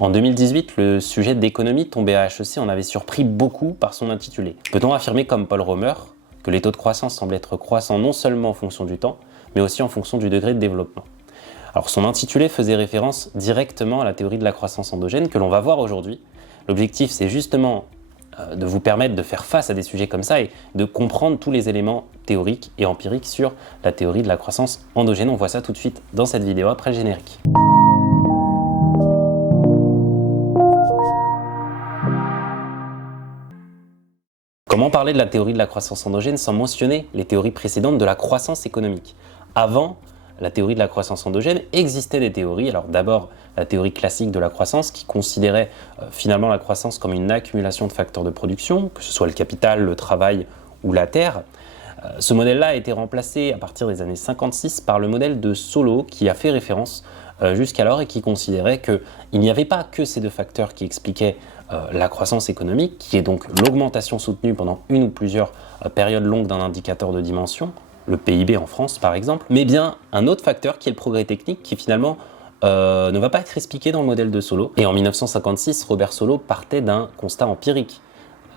En 2018, le sujet d'économie tombé à HEC en avait surpris beaucoup par son intitulé. Peut-on affirmer comme Paul Romer que les taux de croissance semblent être croissants non seulement en fonction du temps, mais aussi en fonction du degré de développement? Alors son intitulé faisait référence directement à la théorie de la croissance endogène que l'on va voir aujourd'hui. L'objectif, c'est justement de vous permettre de faire face à des sujets comme ça et de comprendre tous les éléments théoriques et empiriques sur la théorie de la croissance endogène. On voit ça tout de suite dans cette vidéo après le générique. Comment parler de la théorie de la croissance endogène sans mentionner les théories précédentes de la croissance économique? Avant la théorie de la croissance endogène, existaient des théories. Alors d'abord, la théorie classique de la croissance qui considérait finalement la croissance comme une accumulation de facteurs de production, que ce soit le capital, le travail ou la terre. Ce modèle-là a été remplacé à partir des années 56 par le modèle de Solow qui a fait référence jusqu'alors et qui considérait qu'il n'y avait pas que ces deux facteurs qui expliquaient la croissance économique, qui est donc l'augmentation soutenue pendant une ou plusieurs périodes longues d'un indicateur de dimension, le PIB en France par exemple, mais bien un autre facteur qui est le progrès technique qui finalement ne va pas être expliqué dans le modèle de Solow. Et en 1956, Robert Solow partait d'un constat empirique.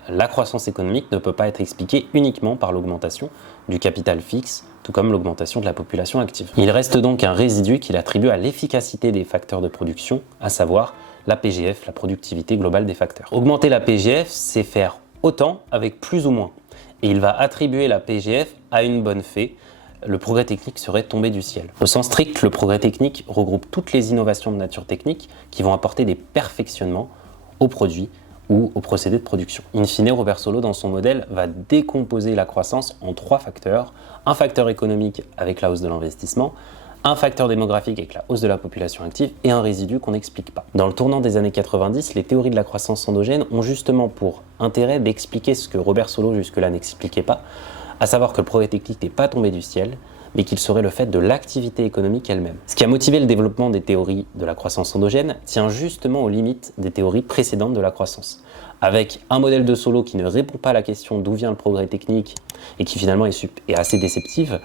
La croissance économique ne peut pas être expliquée uniquement par l'augmentation du capital fixe, tout comme l'augmentation de la population active. Il reste donc un résidu qu'il attribue à l'efficacité des facteurs de production, à savoir la PGF, la productivité globale des facteurs. Augmenter la PGF, c'est faire autant avec plus ou moins. Et il va attribuer la PGF à une bonne fée. Le progrès technique serait tombé du ciel. Au sens strict, le progrès technique regroupe toutes les innovations de nature technique qui vont apporter des perfectionnements aux produits ou aux procédés de production. In fine, Robert Solow, dans son modèle, va décomposer la croissance en trois facteurs. Un facteur économique avec la hausse de l'investissement, un facteur démographique avec la hausse de la population active et un résidu qu'on n'explique pas. Dans le tournant des années 90, les théories de la croissance endogène ont justement pour intérêt d'expliquer ce que Robert Solow jusque-là n'expliquait pas, à savoir que le progrès technique n'est pas tombé du ciel, mais qu'il serait le fait de l'activité économique elle-même. Ce qui a motivé le développement des théories de la croissance endogène tient justement aux limites des théories précédentes de la croissance. Avec un modèle de Solow qui ne répond pas à la question d'où vient le progrès technique et qui finalement est assez déceptive,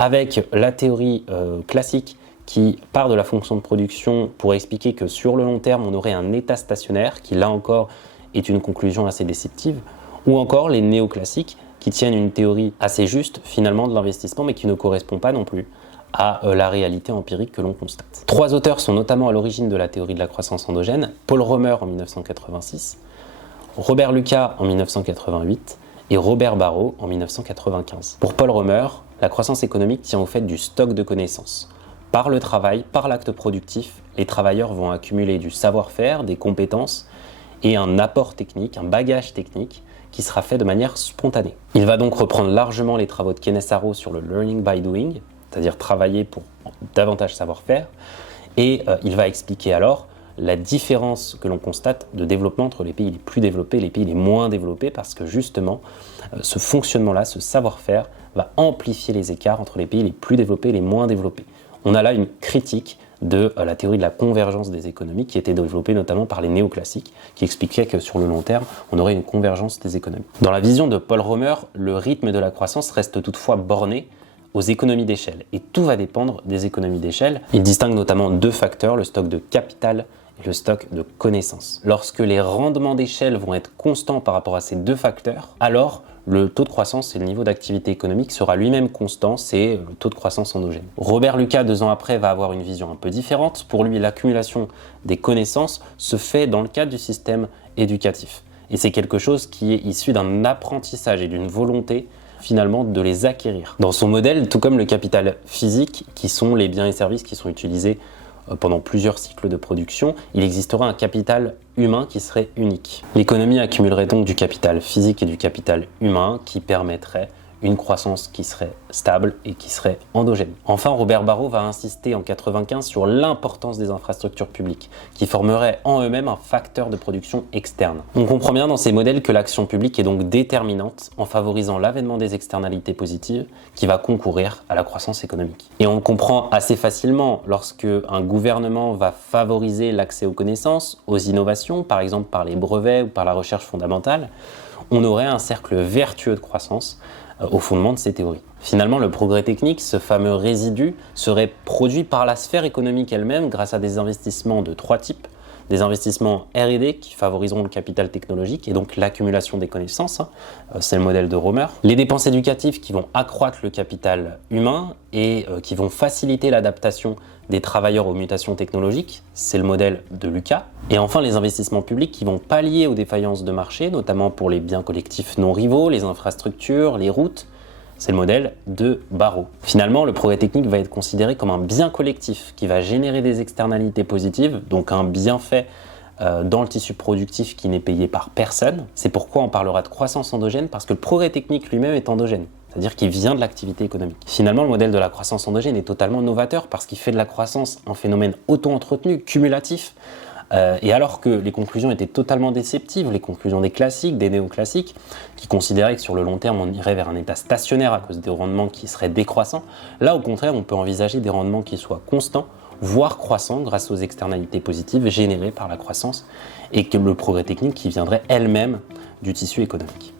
avec la théorie classique qui part de la fonction de production pour expliquer que sur le long terme on aurait un état stationnaire, qui là encore est une conclusion assez déceptive, ou encore les néoclassiques qui tiennent une théorie assez juste finalement de l'investissement mais qui ne correspond pas non plus à la réalité empirique que l'on constate. Trois auteurs sont notamment à l'origine de la théorie de la croissance endogène: Paul Romer en 1986, Robert Lucas en 1988 et Robert Barro en 1995. Pour Paul Romer, la croissance économique tient au fait du stock de connaissances. Par le travail, par l'acte productif, les travailleurs vont accumuler du savoir-faire, des compétences et un apport technique, un bagage technique qui sera fait de manière spontanée. Il va donc reprendre largement les travaux de Kenneth Arrow sur le learning by doing, c'est-à-dire travailler pour davantage savoir-faire, et il va expliquer alors la différence que l'on constate de développement entre les pays les plus développés et les pays les moins développés, parce que justement, ce fonctionnement-là, ce savoir-faire, va amplifier les écarts entre les pays les plus développés et les moins développés. On a là une critique de la théorie de la convergence des économies qui était développée notamment par les néoclassiques, qui expliquaient que sur le long terme, on aurait une convergence des économies. Dans la vision de Paul Romer, le rythme de la croissance reste toutefois borné aux économies d'échelle, et tout va dépendre des économies d'échelle. Il distingue notamment deux facteurs, le stock de capital et le stock de connaissances. Lorsque les rendements d'échelle vont être constants par rapport à ces deux facteurs, alors le taux de croissance et le niveau d'activité économique sera lui-même constant, c'est le taux de croissance endogène. Robert Lucas, 2 ans après, va avoir une vision un peu différente. Pour lui, l'accumulation des connaissances se fait dans le cadre du système éducatif. Et c'est quelque chose qui est issu d'un apprentissage et d'une volonté finalement de les acquérir. Dans son modèle, tout comme le capital physique, qui sont les biens et services qui sont utilisés pendant plusieurs cycles de production, il existera un capital humain qui serait unique. L'économie accumulerait donc du capital physique et du capital humain qui permettrait une croissance qui serait stable et qui serait endogène. Enfin, Robert Barro va insister en 1995 sur l'importance des infrastructures publiques, qui formeraient en eux-mêmes un facteur de production externe. On comprend bien dans ces modèles que l'action publique est donc déterminante en favorisant l'avènement des externalités positives qui va concourir à la croissance économique. Et on le comprend assez facilement lorsque un gouvernement va favoriser l'accès aux connaissances, aux innovations, par exemple par les brevets ou par la recherche fondamentale, on aurait un cercle vertueux de croissance au fondement de ces théories. Finalement, le progrès technique, ce fameux résidu, serait produit par la sphère économique elle-même grâce à des investissements de trois types. des investissements R&D qui favoriseront le capital technologique et donc l'accumulation des connaissances, c'est le modèle de Romer. Les dépenses éducatives qui vont accroître le capital humain et qui vont faciliter l'adaptation des travailleurs aux mutations technologiques, c'est le modèle de Lucas. Et enfin, les investissements publics qui vont pallier aux défaillances de marché, notamment pour les biens collectifs non rivaux, les infrastructures, les routes, c'est le modèle de Barrow. Finalement, le progrès technique va être considéré comme un bien collectif qui va générer des externalités positives, donc un bienfait dans le tissu productif qui n'est payé par personne. C'est pourquoi on parlera de croissance endogène, parce que le progrès technique lui-même est endogène, c'est-à-dire qu'il vient de l'activité économique. Finalement, le modèle de la croissance endogène est totalement novateur parce qu'il fait de la croissance un phénomène auto-entretenu, cumulatif. Et alors que les conclusions étaient totalement déceptives, les conclusions des classiques, des néoclassiques, qui considéraient que sur le long terme, on irait vers un état stationnaire à cause des rendements qui seraient décroissants, là au contraire, on peut envisager des rendements qui soient constants, voire croissants grâce aux externalités positives générées par la croissance et que le progrès technique qui viendrait elle-même du tissu économique.